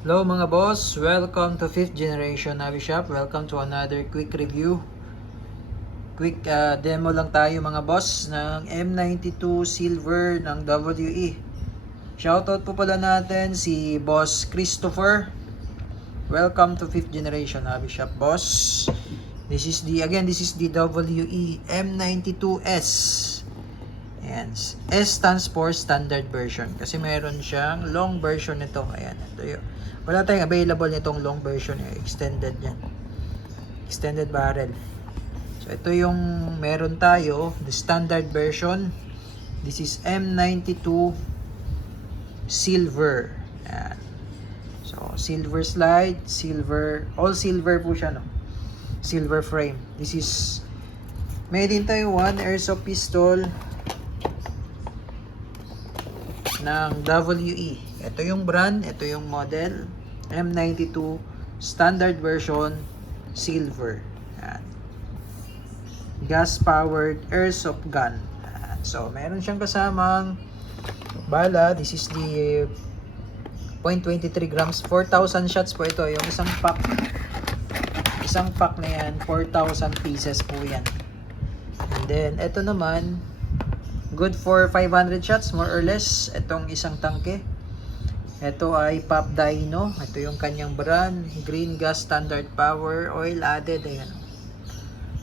Hello mga boss, welcome to 5th generation Navi Shop. Welcome to another quick review. Quick demo lang tayo mga boss ng M92 Silver ng WE. Shoutout po pala natin si Boss Christopher. Welcome to 5th generation Navi Shop boss. This is the WE M92S. Ayan. S stands for standard version. Kasi meron siyang long version nito. Ayan. Ito yun. Wala tayong available nitong long version. Extended yan. Extended barrel. So, ito yung meron tayo. The standard version. This is M92 Silver. Ayan. So, silver slide. Silver. All silver po siya, no? Silver frame. This is made in Taiwan. Airsoft pistol ng WE. Ito yung brand, ito yung model. M92 standard version silver. Yan. Gas powered airsoft gun. Yan. So meron siyang kasamang bala. This is the 0.23 grams, 4,000 shots po ito. Yung isang pack na yan, 4,000 pieces po yan. And then ito naman, good for 500 shots more or less. Itong isang tangke. Ito ay Pop Dino. Ito yung kanyang brand. Green gas standard power. Oil added. Ayan.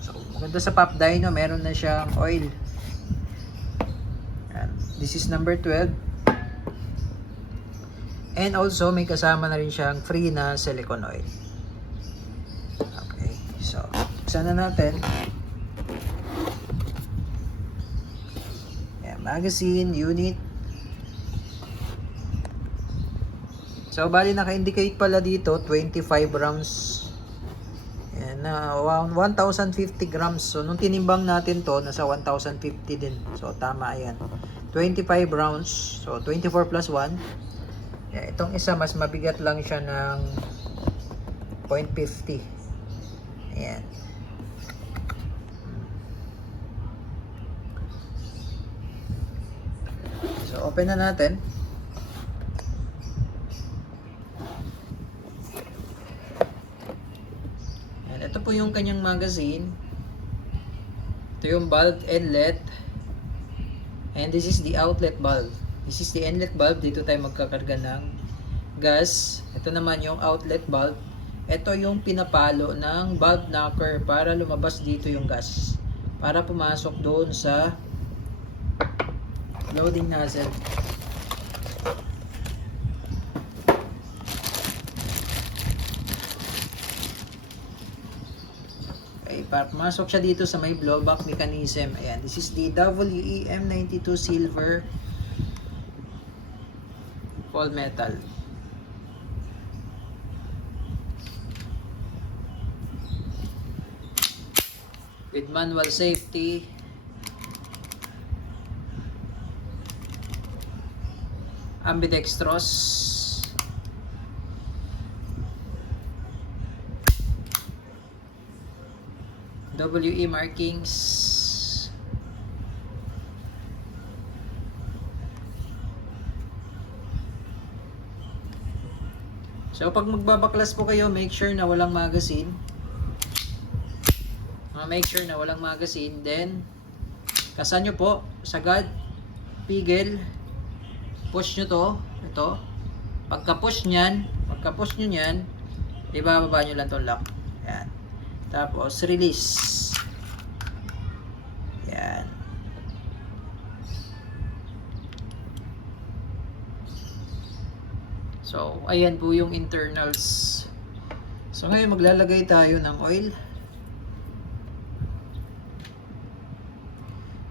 So, maganda sa Pop Dino. Meron na siyang oil. Ayan. This is number 12. And also, may kasama na rin siyang free na silicone oil. Okay. So, buksan na natin. Magazine, unit. So, bali naka-indicate pala dito, 25 rounds. Ayan, around 1,050 grams. So, nung tinimbang natin to, nasa 1,050 din. So, tama yan. 25 rounds. So, 24 plus 1. Ayan, itong isa, mas mabigat lang siya ng 0.50. Ayan. So, open na natin. And ito po yung kanyang magazine. Ito yung bulb inlet. And this is the outlet bulb. This is the inlet bulb. Dito tayo magkakarga ng gas. Ito naman yung outlet bulb. Ito yung pinapalo ng bulb knocker para lumabas dito yung gas. Para pumasok doon sa loading nozzle. Okay, para pumasok siya dito sa may blowback mechanism. Ayan, this is the WE M92 Silver all metal. With manual safety. Ambidextrous. WE markings. So pag magbabaklas po kayo, make sure na walang magazine. Then kasan nyo po, sagad, pigil, push nyo to, ito. Pagka-push nyo nyan, ibababa nyo lang itong lock. Yan. Tapos, release. Yan. So, ayan po yung internals. So, ngayon maglalagay tayo ng oil.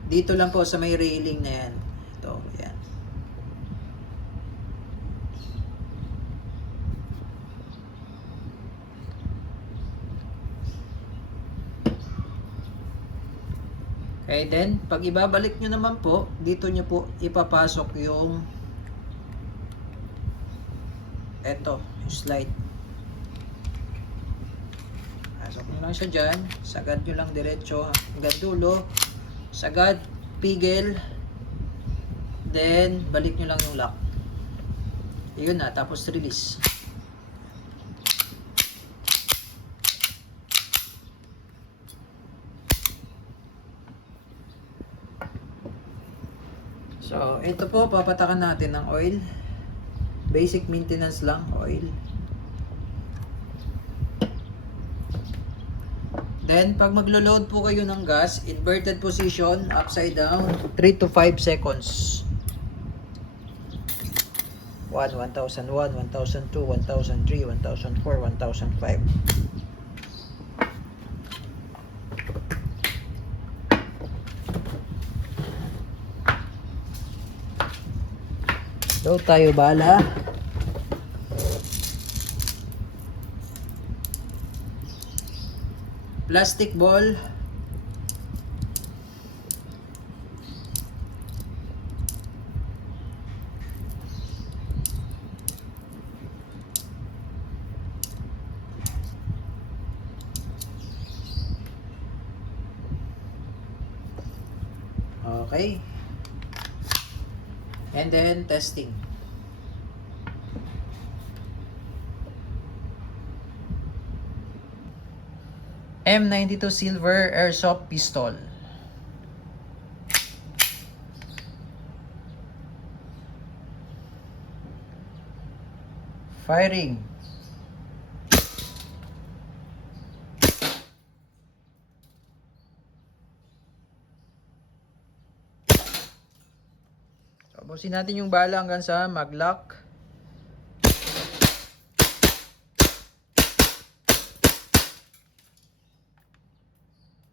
Dito lang po sa may railing na yan. Ito, yan. Okay, then, pag ibabalik nyo naman po, dito nyo po ipapasok yung yung slide. Pasok nyo lang siya dyan. Sagad nyo lang diretso hanggang dulo. Sagad, pigil. Then, balik nyo lang yung lock. Yun na, tapos release. Ito po, papatakan natin ng oil. Basic maintenance lang, oil. Then, pag maglo-load po kayo ng gas, inverted position, upside down, 3 to 5 seconds. 1, 1001, 1002, 1003, 1004, 1005. So, tayo bala. Plastic ball. Okay. And then testing. M92 silver airsoft pistol. Firing. Tapusin natin yung bala hanggang sa mag-lock.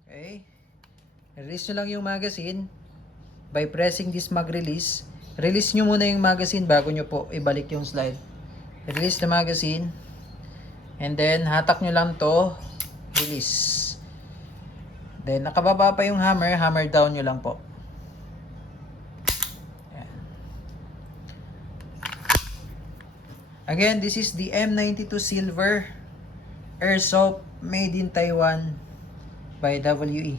Okay. Release nyo lang yung magazine by pressing this mag release. Release nyo muna yung magazine bago nyo po ibalik yung slide. Release the magazine. And then hatak nyo lang to. Release. Then nakababa pa yung hammer. Hammer down nyo lang po. Again, this is the M92 silver airsoft made in Taiwan by WE.